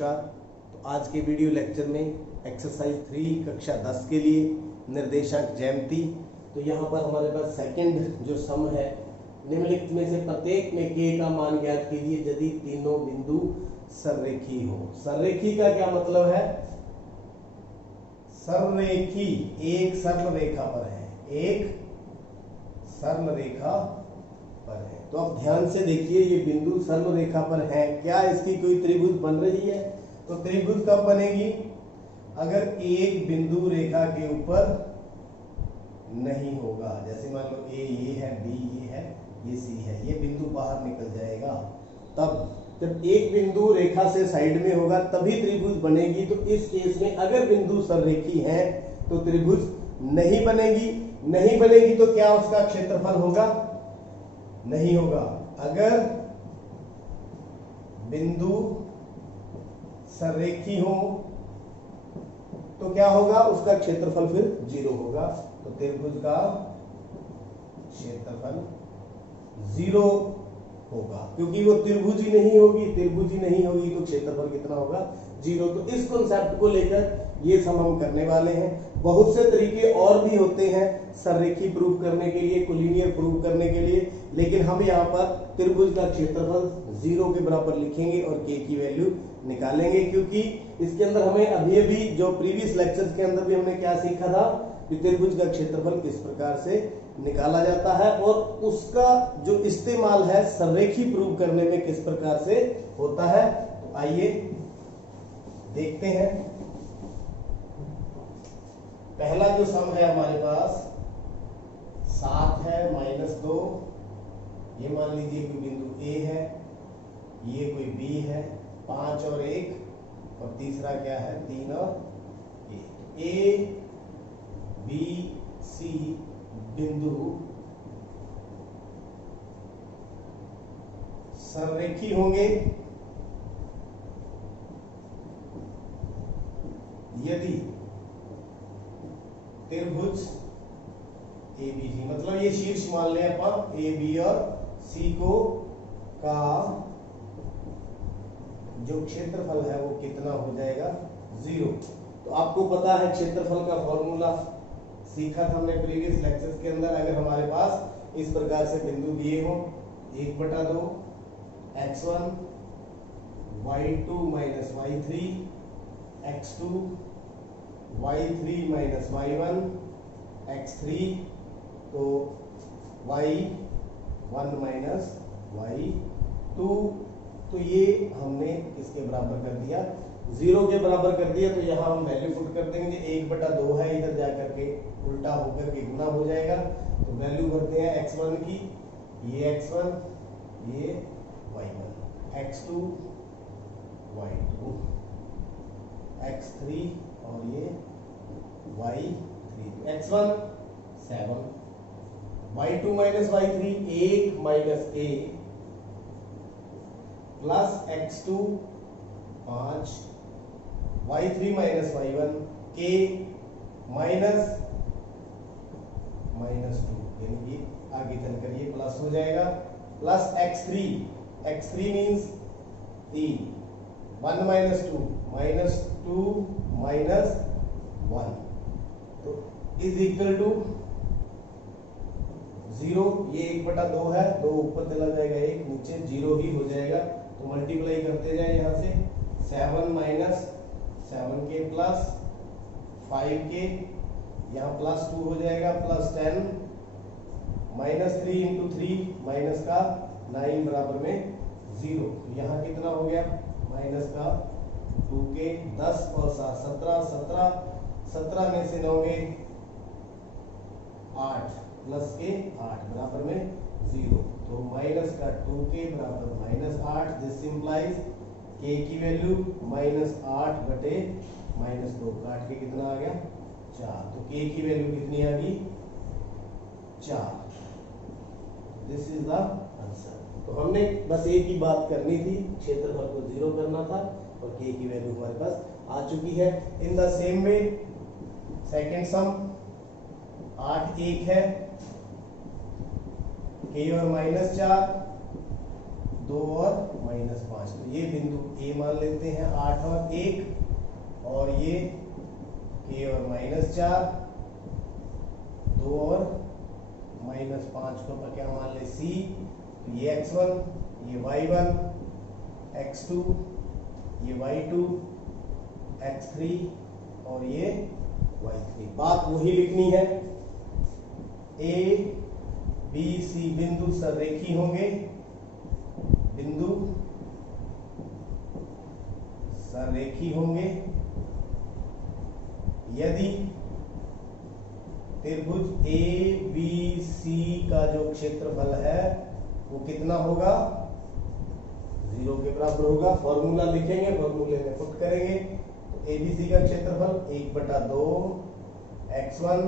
नमस्कार। तो आज के वीडियो लेक्चर में एक्सरसाइज 3 कक्षा 10 के लिए निर्देशांक ज्यामिति। तो यहाँ पर हमारे पास सेकंड जो सम है, निम्नलिखित में से प्रत्येक में k का मान ज्ञात कीजिए यदि तीनों बिंदु सररेखी हो। सररेखी का क्या मतलब है? सररेखी एक सरल रेखा पर है, एक सरल रेखा पर है। तो अब ध्यान से देखिए, ये बिंदु सरल रेखा पर है, क्या इसकी कोई त्रिभुज बन रही है? तो त्रिभुज कब बनेगी? अगर एक बिंदु रेखा के ऊपर नहीं होगा। जैसे मान लो ए ये है, बी ये है, ये सी है, ये बिंदु बाहर निकल जाएगा। तब जब एक बिंदु रेखा से साइड में होगा तभी त्रिभुज बनेगी। तो इस केस में अगर बिंदु सररेखी है तो त्रिभुज नहीं बनेगी। नहीं बनेगी तो क्या उसका क्षेत्रफल होगा? नहीं होगा। अगर बिंदु सररेखी हो तो क्या होगा? उसका क्षेत्रफल फिर 0 होगा। तो त्रिभुज का क्षेत्रफल 0 होगा, क्योंकि वो त्रिभुज ही नहीं होगी। त्रिभुज ही नहीं होगी तो क्षेत्रफल कितना होगा? 0। तो इस कॉन्सेप्ट को लेकर ये सम हम करने वाले हैं। बहुत से तरीके और भी होते हैं सररेखी प्रूव करने के लिए, कोलिनियर प्रूव करने के लिए, लेकिन हम यहाँ पर त्रिभुज का क्षेत्रफल 0 के बराबर लिखेंगे और k की वैल्यू निकालेंगे। क्योंकि इसके अंदर हमें अभी जो प्रीवियस लेक्चर के अंदर भी हमने क्या सीखा था कि त्रिभुज का क्षेत्रफल किस प्रकार से निकाला जाता है और उसका जो इस्तेमाल है सररेखी प्रूव करने में किस प्रकार से होता है। तो आइए देखते हैं। पहला जो सम है हमारे पास 7 है -2। ये मान लीजिए कोई बिंदु A है, ये कोई B है, 5 और 1, और तीसरा क्या है? 3 और 1। A B C बिंदु सररेखी होंगे यदि त्रिभुज ABC, मतलब ये शीर्ष मान लें अपन, A B और C को का जो क्षेत्रफल है वो कितना हो जाएगा? 0। तो आपको पता है क्षेत्रफल का फॉर्मूला सीखा था हमने प्रीवियस लेक्चर्स के अंदर। अगर हमारे पास इस प्रकार से बिंदु दिए हो, 1/2 x1 y2 minus y3 x2 y3 minus y1 x3, तो y1 minus y2। तो ये हमने किसके बराबर कर दिया? 0 के बराबर कर दिया। तो यहाँ हम वैल्यू पुट कर देंगे। 1/2 है, इधर जाकर के उल्टा होकर के गुना हो जाएगा। तो वैल्यू भरते हैं x1 की, ये x1, ये y1, x2 y2 x3 और ये y3। x1 7, y2 minus y3 1 minus a plus x2 5, y3 minus y1 k minus -2, यानी कि आगे चलकर ये प्लस हो जाएगा। Plus x3, x3 means 3, 1 minus 2 minus 1, तो इज इक्वल टू 0। ये 1/2 है, 2 ऊपर चला जाएगा, 1 नीचे, 0 ही हो जाएगा। तो मल्टीप्लाई करते जाए यहाँ से, 7 minus 7k प्लस 5k, यहाँ प्लस 2 हो जाएगा, प्लस 10 -3 into 3 माइनस का 9 बराबर में 0। यहाँ कितना हो गया? माइनस का 2k, 10 और 7 17, 17 में से 9 गए 8 प्लस के 8 बराबर में 0। तो माइनस का 2k बराबर -8। दिस इंप्लाइज k की वैल्यू -8 बटे -2, काट के कितना आ गया? 4। तो k की वैल्यू कितनी आ गई? 4। This is the answer. तो हमने बस एक ही बात करनी थी, क्षेत्रफल को 0 करना था और k की वैल्यू हमारे पास आ चुकी है। In the same way second sum 8 1 है, k और -4, 2 और -5। तो ये बिंदु ए मान लेते हैं 8 और 1, और ये k और -4, 2 और -5 को क्या मान ले c। तो ये x1, ये y1, x2, ये y2, x3 और ये y3। बात वही लिखनी है। a b c बिंदु सररेखी होंगे, बिंदु सररेखी होंगे यदि त्रिभुज ए बी सी का जो क्षेत्रफल है वो कितना होगा, 0 के बराबर होगा। फॉर्मूला लिखेंगे, फॉर्मूले में पुट करेंगे। तो एबीसी का क्षेत्रफल 1/2 x1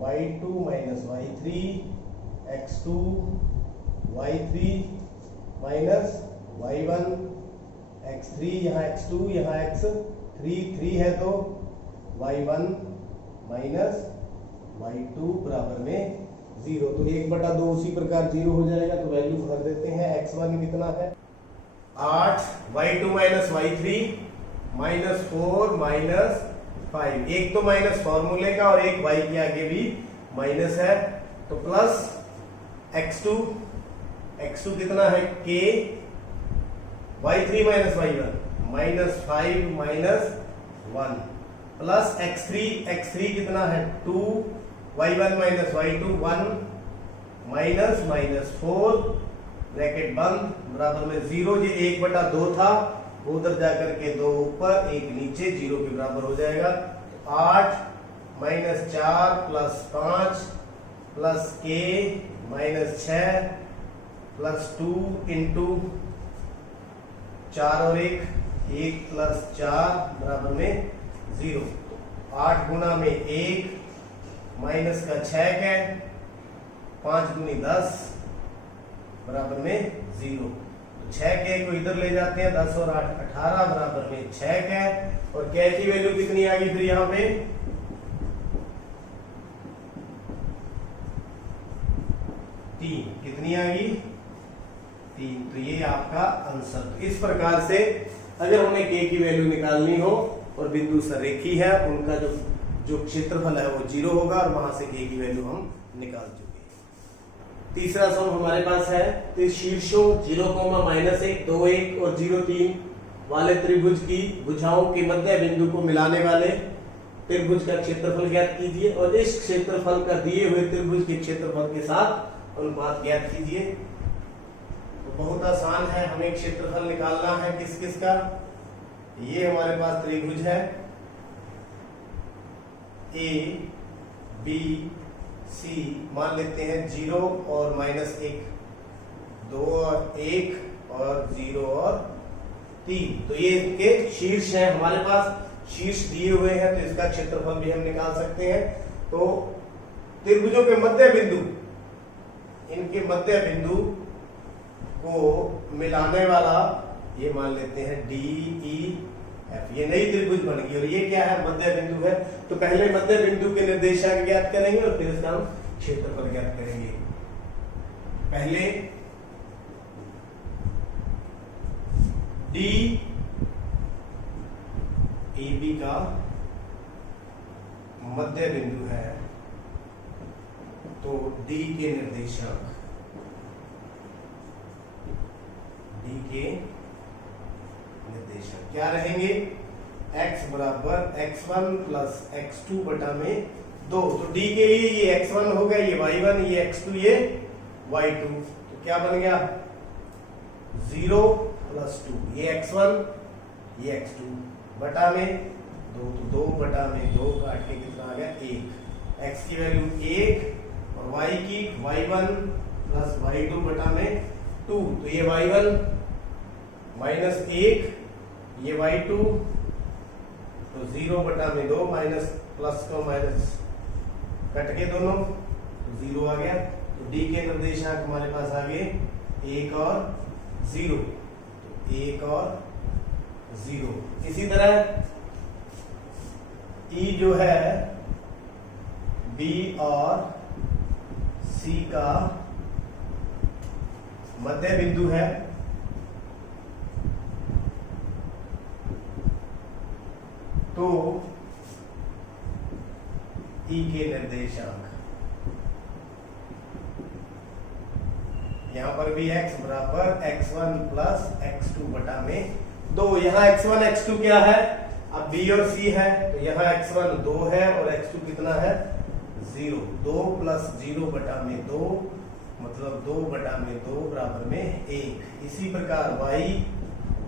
y2 - y3 x2 y3 minus y1 x3, यहाँ x2 यहाँ x3 3 है तो y1 माइनस y2 बराबर में 0। तो 1/2 उसी प्रकार 0 हो जाएगा। तो वैल्यू भर देते हैं। x1 कितना है 8, y2 माइनस y3 -4 -5। एक तो माइनस फॉर्मूले का और एक y के आगे भी माइनस है, तो प्लस x2 कितना है k, y3 minus y1 -5 -1 plus x3 कितना है 2, y1 माइनस y2 1 -4 ब्रैकेट बंद बराबर में 0। ये 1/2 था, उधर जाकर के 2 ऊपर 1 नीचे 0 के बराबर हो जाएगा। 8 -4 + 5 प्लस k -6 प्लस 2 इंटू 4 और 1 + 4 बराबर में 0। 8 गुना में 1 माइनस का 6 है, 5 दूनी 10 बराबर में 0। तो 6 के को इधर ले जाते हैं, 10 और 8 18 बराबर में 6 है। और k की वैल्यू कितनी आ गई फिर यहाँ पे 3। कितनी आ गई 3। तो ये आपका आंसर। तो इस प्रकार से अगर हमें k की वैल्यू निकालनी हो और बिंदु सररेखी है, उनका जो क्षेत्रफल है वो 0 होगा और वहां से k की वैल्यू हम निकाल चुके हैं। तीसरा सम हमारे पास है, तो शीर्षों 0,-1 2 1 और 0 3 वाले त्रिभुज की भुजाओं के मध्य बिंदु को मिलाने वाले त्रिभुज का क्षेत्रफल ज्ञात कीजिए और इस क्षेत्रफल का दिए हुए त्रिभुज के क्षेत्रफल के साथ अनुपात ज्ञात कीजिए। तो बहुत आसान है, हमें क्षेत्रफल निकालना है किस किस का। ये हमारे पास त्रिभुज है ए बी सी, मान लेते हैं 0 और -1, 2 और 1 और 0 और 3। तो ये इनके शीर्ष हैं, हमारे पास शीर्ष दिए हुए हैं, तो इसका क्षेत्रफल भी हम निकाल सकते हैं। तो त्रिभुजों के मध्य बिंदु, इनके मध्य बिंदु को मिलाने वाला ये मान लेते हैं डी ई एफ। ये नई त्रिभुज बन गई और ये क्या है मध्य बिंदु है। तो पहले मध्य बिंदु के निर्देशांक ज्ञात करेंगे और फिर इसका हम क्षेत्रफल ज्ञात करेंगे। पहले डी ए बी का मध्य बिंदु है, तो डी के निर्देशांक, डी के निर्देशांक क्या रहेंगे, x बराबर x1 प्लस x2 बटा में 2। तो d के लिए ये x1 हो गया, ये y1, ये x2, ये y2। तो क्या बन गया 0 + 2, ये x1 ये x2 बटा में 2। तो 2 बटा में 2 काट के कितना आ गया 1। x की वैल्यू 1 और y की y1 प्लस y2 बटा में 2। तो ये y1 -1, ये y2, तो 0 बटा में 2 माइनस प्लस को माइनस कट के दोनों, तो 0 आ गया। तो d के निर्देशांक हमारे पास आ गए 1 और 0। तो 1 और 0। इसी तरह E जो है B और C का मध्य बिंदु है तो ई के निर्देशांक, यहां पर भी x बराबर x1 प्लस x2 बटा में 2। यहाँ x1 x2 क्या है, अब b और c है तो यहाँ x1 2 है और x2 कितना है 0। 2 प्लस 0 बटा में 2 मतलब 2 बटा में 2 बराबर में 1। इसी प्रकार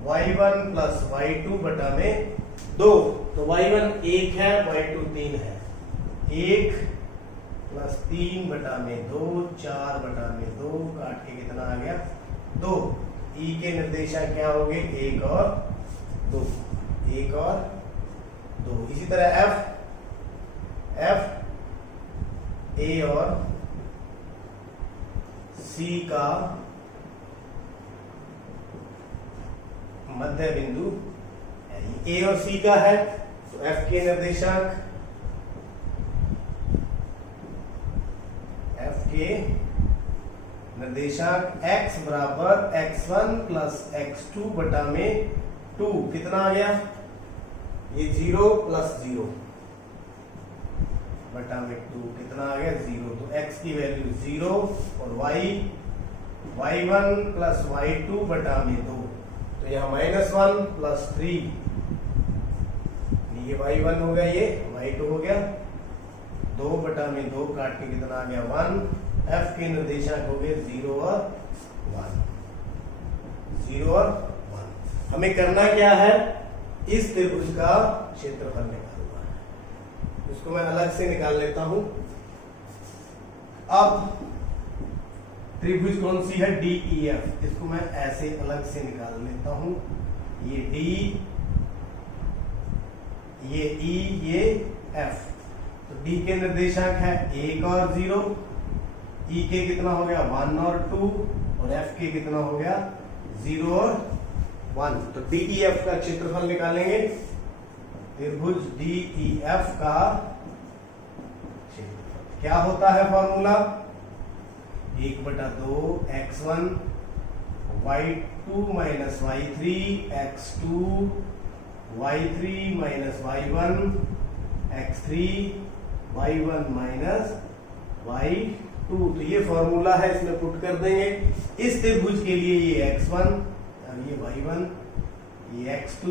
y1 प्लस y2 बटा में 2, तो y1 1 है y2 3 है। 1 प्लस 3 बटा में 2, 4 बटा में 2, काट के कितना आ गया 2। ई के निर्देशांक क्या हो गए 1 और 2, 1 और 2। इसी तरह एफ ए और सी का मध्य बिंदु, ए और सी का है तो एफ के निर्देशांक, x बराबर x1 प्लस x2 बटा में 2 कितना आ गया, ये 0 प्लस 0 बटा में 2 कितना आ गया 0। तो x की वैल्यू 0 और y1 प्लस y2 बटा में 2, तो यहाँ -1 प्लस 3, ये y1 हो गया, ये y2 हो गया। 2 बटा में 2 काट के कितना आ गया 1। एफ के निर्देशांक हो गए 0 और 1, 0 और 1। हमें करना क्या है, इस त्रिभुज का क्षेत्रफल निकालना है। उसको मैं अलग से निकाल लेता हूं। अब त्रिभुज कौन सी है DEF, इसको मैं ऐसे अलग से निकाल लेता हूं। ये D, ये E, ये F। तो D के निर्देशांक है 1 और 0, E के कितना हो गया 1 और 2 और F के कितना हो गया 0 और 1। तो DEF का क्षेत्रफल निकालेंगे। त्रिभुज DEF का क्षेत्रफल क्या होता है, formula 1/2 x1 y2 minus y3 x2 y3 minus y1 x3 y1 minus y2। तो ये फॉर्मूला है, इसमें पुट कर देंगे। इस त्रिभुज के लिए ये x1 और ये y1, ये x2,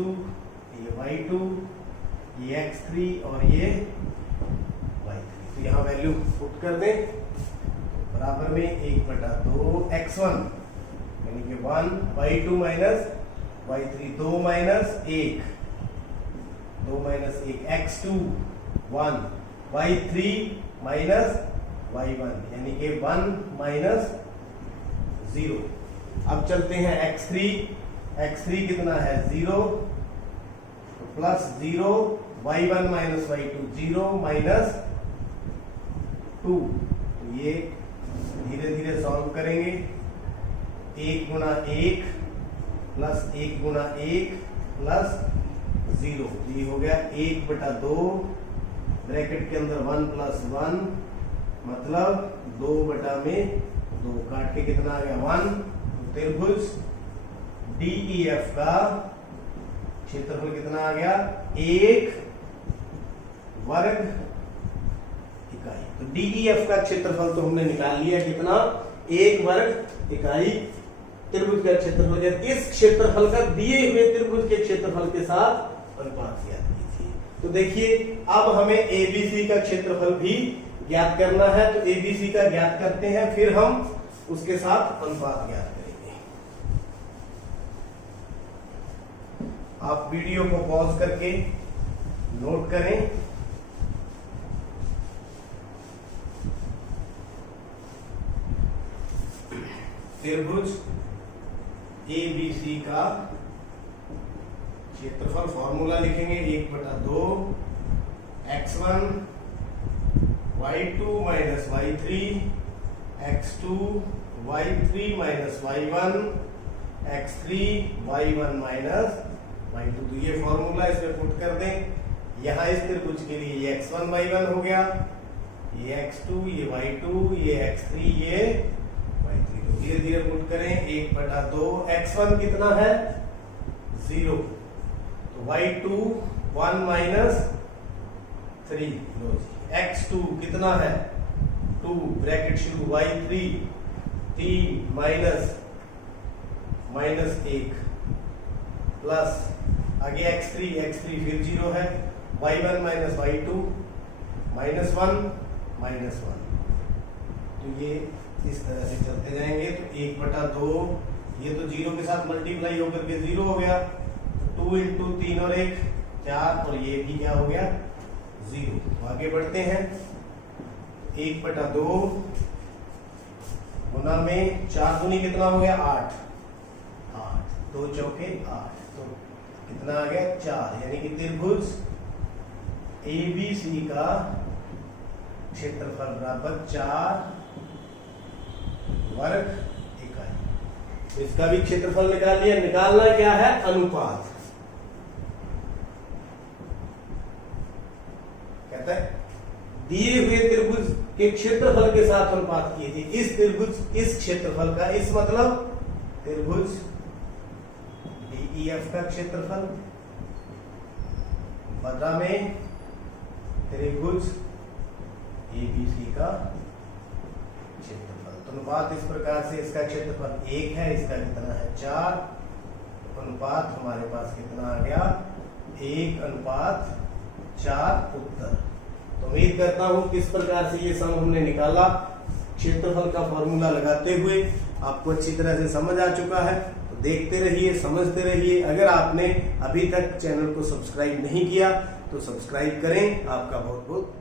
ये y2, ये x3 और ये y3। तो यहाँ वैल्यू पुट कर दें, बराबर में 1/2 x1 यानी कि 1, y2 minus y3 2 minus 1, 2 minus 1 x2 1, y3 minus y1 यानी कि 1 माइनस 0। अब चलते हैं x3 कितना है 0 तो plus 0, y1 minus y2 0 minus 2। तो ये धीरे धीरे सॉल्व करेंगे। 1 गुना 1 प्लस 1 गुना 1 प्लस 0, ये हो गया 1/2 ब्रैकेट के अंदर 1 प्लस 1 मतलब 2 बटा में 2, काट के कितना आ गया 1। त्रिभुज DEF का क्षेत्रफल कितना आ गया 1 वर्ग इकाई। तो DEF का क्षेत्रफल तो हमने निकाल लिया, कितना 1 वर्ग इकाई त्रिभुज का क्षेत्रफल। इस क्षेत्रफल का दिए हुए त्रिभुज के क्षेत्रफल के साथ अनुपात ज्ञात कीजिए। तो देखिए अब हमें ABC का क्षेत्रफल भी ज्ञात करना है, तो ABC का ज्ञात करते हैं, फिर हम उसके साथ अनुपात ज्ञात करेंगे। आप वीडियो को पॉज करके नोट करें। त्रिभुज ABC का क्षेत्रफल फॉर्मूला लिखेंगे 1/2 x1 y2 minus y3 x2 y3 minus y1 x3 y1 minus y2। तो ये फॉर्मूला इसमें पुट कर दें। यहाँ इस त्रिभुज के लिए ये x1 y1 हो गया, ये x2 ये y2 ये x3 ये y3। तो धीरे प्रोसीजर पुट करें 1/2, x1 कितना है 0, तो y2 1 माइनस 3, लो जी, x2 कितना है 2 ब्रैकेट शुरू, y3 3 माइनस 1 प्लस आगे x3 फिर 0 है, y1 माइनस y2 -1 तो ये इस तरह से चलते जाएंगे। तो 1/2 ये तो 0 के साथ मल्टीप्लाई होकर के 0 हो गया, 2 इंटू 3 और 1 4, और ये भी क्या हो गया 0। तो आगे बढ़ते हैं, 1/2 गुना में 4 दूनी कितना हो गया 8, 2 चौके 8, तो कितना आ गया 4, यानी कि त्रिभुज ABC का क्षेत्रफल बराबर 4 वर्ग इकाई। तो इसका भी क्षेत्रफल निकाल लिया। निकालना क्या है अनुपात, कहता है दिए हुए त्रिभुज के क्षेत्रफल के साथ अनुपात कीजिए। इस त्रिभुज इस क्षेत्रफल का, इस मतलब त्रिभुज DEF का क्षेत्रफल बटा में त्रिभुज ABC का क्षेत्रफल। तो अनुपात इस प्रकार से, इसका क्षेत्रफल 1 है, इसका कितना है 4, अनुपात हमारे पास कितना आ गया 1:4 उत्तर। तो उम्मीद करता हूं किस प्रकार से ये सम हमने निकाला क्षेत्रफल का फॉर्मूला लगाते हुए आपको अच्छी तरह से समझ आ चुका है। तो देखते रहिए, समझते रहिए। अगर आपने अभी तक चैनल को सब्सक्राइब नहीं किया तो सब्सक्राइब करें। आपका बहुत बहुत